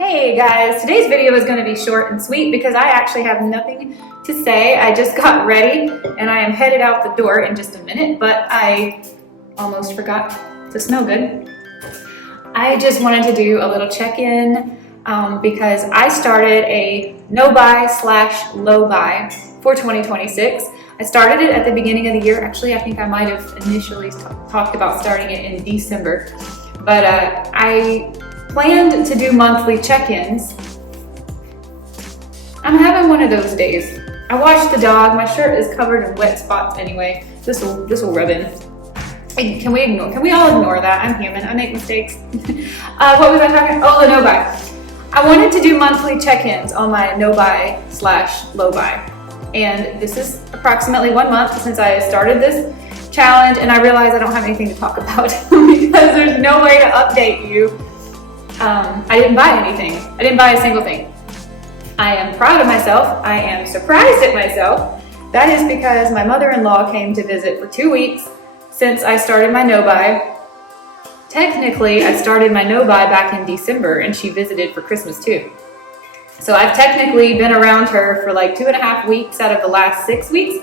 Hey guys, today's video is going to be short and sweet because I actually have nothing to say. I just got ready and I am headed out the door in just a minute, but I almost forgot to smell good. I just wanted to do a little check-in because I started a no-buy/low buy for 2026. I started it at the beginning of the year. Actually, I think I might have initially talked about starting it in December, but I planned to do monthly check-ins. I'm having one of those days. I washed the dog. My shirt is covered in wet spots anyway. This will rub in. Hey, can we all ignore that? I'm human. I make mistakes. What was I talking? Oh, the no buy. I wanted to do monthly check-ins on my no buy/low buy. And this is approximately 1 month since I started this challenge, and I realized I don't have anything to talk about because there's no way to update you. I didn't buy anything. I didn't buy a single thing. I am proud of myself. I am surprised at myself. That is because my mother-in-law came to visit for 2 weeks since I started my no-buy. Technically, I started my no-buy back in December and she visited for Christmas too. So I've technically been around her for like 2.5 weeks out of the last 6 weeks.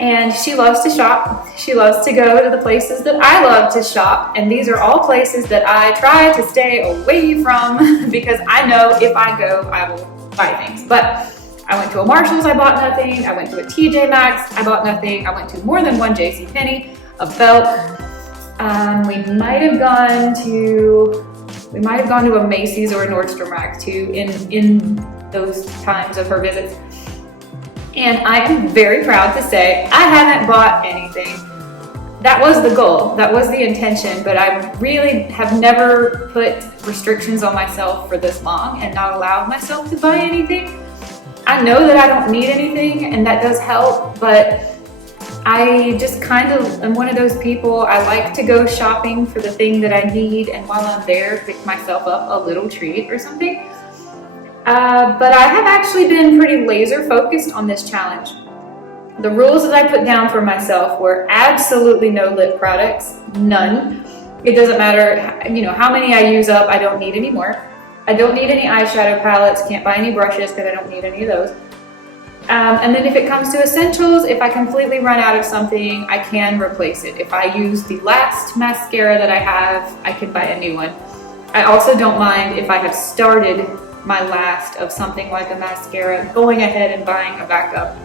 And she loves to shop. She loves to go to the places that I love to shop. And these are all places that I try to stay away from because I know if I go, I will buy things. But I went to a Marshall's, I bought nothing. I went to a TJ Maxx, I bought nothing. I went to more than one JCPenney, a belt. We might have gone to a Macy's or a Nordstrom Rack too in those times of her visits. And I am very proud to say I haven't bought anything. That was the goal, that was the intention, but I really have never put restrictions on myself for this long and not allowed myself to buy anything. I know that I don't need anything and that does help, but I just kind of am one of those people. I like to go shopping for the thing that I need, and while I'm there, pick myself up a little treat or something. But I have actually been pretty laser focused on this challenge. The rules that I put down for myself were absolutely no lip products, none. It doesn't matter, how many I use up, I don't need any more. I don't need any eyeshadow palettes, can't buy any brushes because I don't need any of those. And then if it comes to essentials, if I completely run out of something, I can replace it. If I use the last mascara that I have, I can buy a new one. I also don't mind if I have started my last of something like a mascara, going ahead and buying a backup,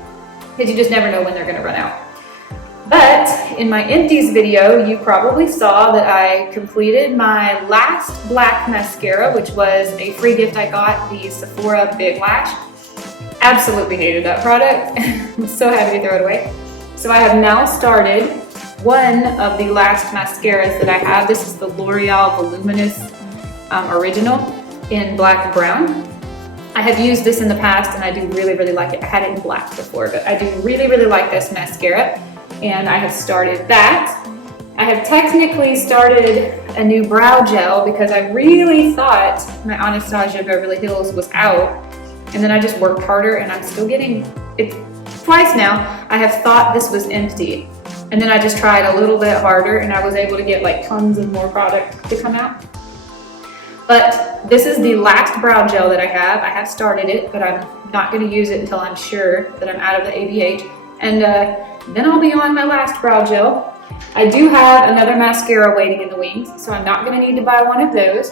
because you just never know when they're gonna run out. But in my empties video, you probably saw that I completed my last black mascara, which was a free gift I got, the Sephora Big Lash. Absolutely hated that product. I'm so happy to throw it away. So I have now started one of the last mascaras that I have. This is the L'Oreal Voluminous Original in black and brown. I have used this in the past and I do really, really like it. I had it in black before, but I do really, really like this mascara and I have started that. I have technically started a new brow gel because I really thought my Anastasia Beverly Hills was out, and then I just worked harder and I'm still getting it twice now. I have thought this was empty and then I just tried a little bit harder and I was able to get like tons of more product to come out. But this is the last brow gel that I have. I have started it, but I'm not going to use it until I'm sure that I'm out of the ABH. And then I'll be on my last brow gel. I do have another mascara waiting in the wings, so I'm not going to need to buy one of those.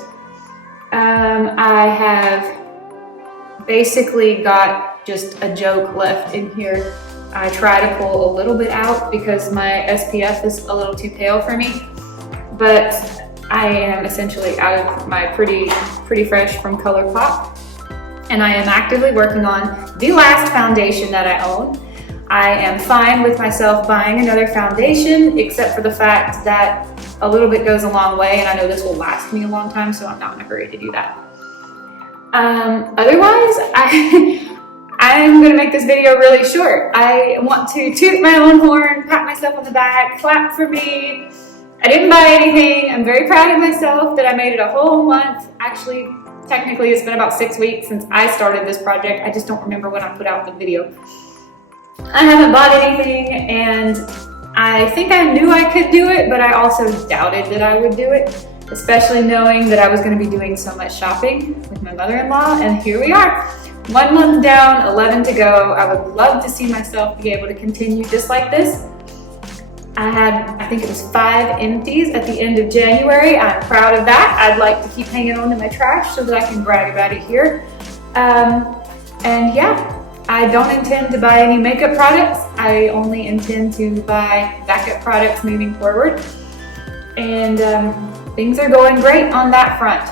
I have basically got just a joke left in here. I try to pull a little bit out because my SPF is a little too pale for me. But I am essentially out of my pretty fresh from ColourPop, and I am actively working on the last foundation that I own. I am fine with myself buying another foundation, except for the fact that a little bit goes a long way, and I know this will last me a long time, so I'm not in a hurry to do that. Otherwise, I'm gonna make this video really short. I want to toot my own horn, pat myself on the back, clap for me. I didn't buy anything. I'm very proud of myself that I made it a whole month. Actually, technically it's been about 6 weeks since I started this project. I just don't remember when I put out the video. I haven't bought anything and I think I knew I could do it, but I also doubted that I would do it. especially knowing that I was going to be doing so much shopping with my mother-in-law, and here we are. 1 month down, 11 to go. I would love to see myself be able to continue just like this. I think it was 5 empties at the end of January. I'm proud of that. I'd like to keep hanging on to my trash so that I can brag about it here. And yeah, I don't intend to buy any makeup products. I only intend to buy backup products moving forward. And things are going great on that front.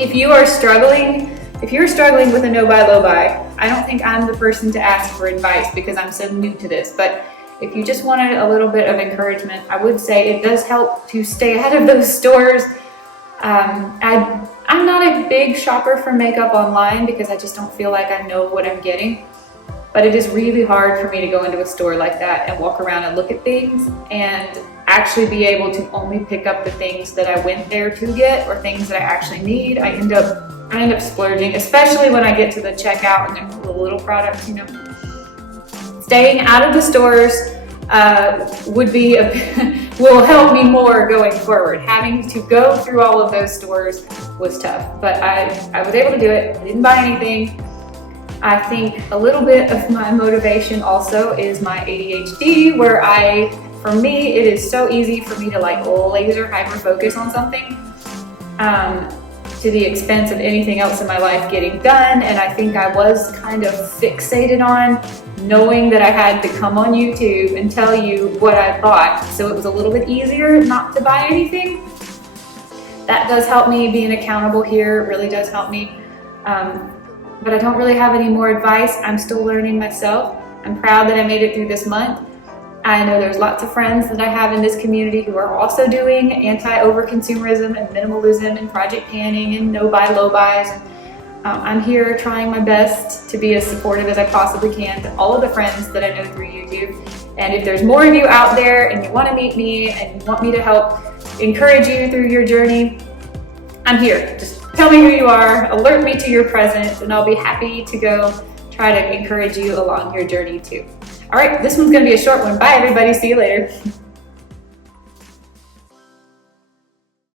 If you're struggling with a no buy, low buy, I don't think I'm the person to ask for advice because I'm so new to this. But if you just wanted a little bit of encouragement, I would say it does help to stay ahead of those stores. I'm not a big shopper for makeup online because I just don't feel like I know what I'm getting. But it is really hard for me to go into a store like that and walk around and look at things and actually be able to only pick up the things that I went there to get or things that I actually need. I end up splurging, especially when I get to the checkout and the little products, you know. Staying out of the stores will help me more going forward. Having to go through all of those stores was tough, but I was able to do it. I didn't buy anything. I think a little bit of my motivation also is my ADHD, where for me, it is so easy for me to like laser hyper focus on something to the expense of anything else in my life getting done. And I think I was kind of fixated on knowing that I had to come on YouTube and tell you what I thought. So it was a little bit easier not to buy anything. That does help me. Being accountable here really does help me. But I don't really have any more advice. I'm still learning myself. I'm proud that I made it through this month. I know there's lots of friends that I have in this community who are also doing anti-overconsumerism and minimalism and project panning and no buy, low buys. And I'm here trying my best to be as supportive as I possibly can to all of the friends that I know through YouTube. And if there's more of you out there and you want to meet me and you want me to help encourage you through your journey, I'm here. Just tell me who you are, alert me to your presence, and I'll be happy to go try to encourage you along your journey too. All right, this one's gonna be a short one. Bye everybody, see you later.